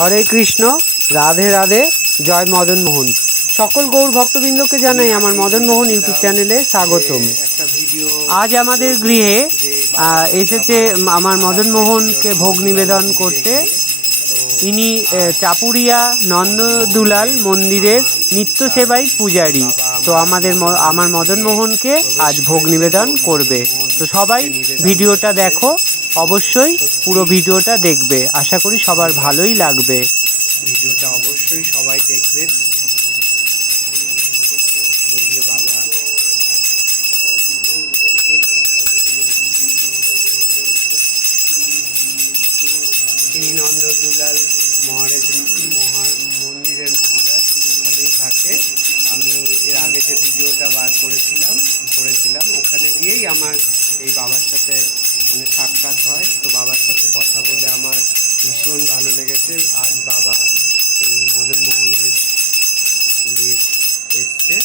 হরে কৃষ্ণ, রাধে রাধে, জয় মদন মোহন। সকল গৌর ভক্তবৃন্দকে জানাই আমার মদন মোহন ইউটিউব চ্যানেলে স্বাগতম। আজ আমাদের গৃহে এসেছে আমার মদন মোহনকে ভোগ নিবেদন করতে। ইনি চাপুরিয়া নন্দদুলাল মন্দিরের নিত্য সেবাই পূজারী। তো আমার মদন মোহনকে আজ ভোগ নিবেদন করবে। তো সবাই ভিডিওটা দেখো, অবশ্যই পুরো ভিডিওটা দেখবে। আশা করি সবার ভালোই লাগবে। ভিডিওটা অবশ্যই সবাই দেখবেন। এই যে বাবা, তিনি নন্দদুলাল মন্দিরের মহারাজ, ওখানেই থাকে। আমি এর আগে যে ভিডিওটা বার করেছিলাম ওখানে গিয়েই আমার এই বাবার সাথে সাক্ষাৎ হয়। তো বাবার সাথে কথা বলে আমার ভীষণ ভালো লেগেছে। আজ বাবা এই মদন মোহনের এসছে।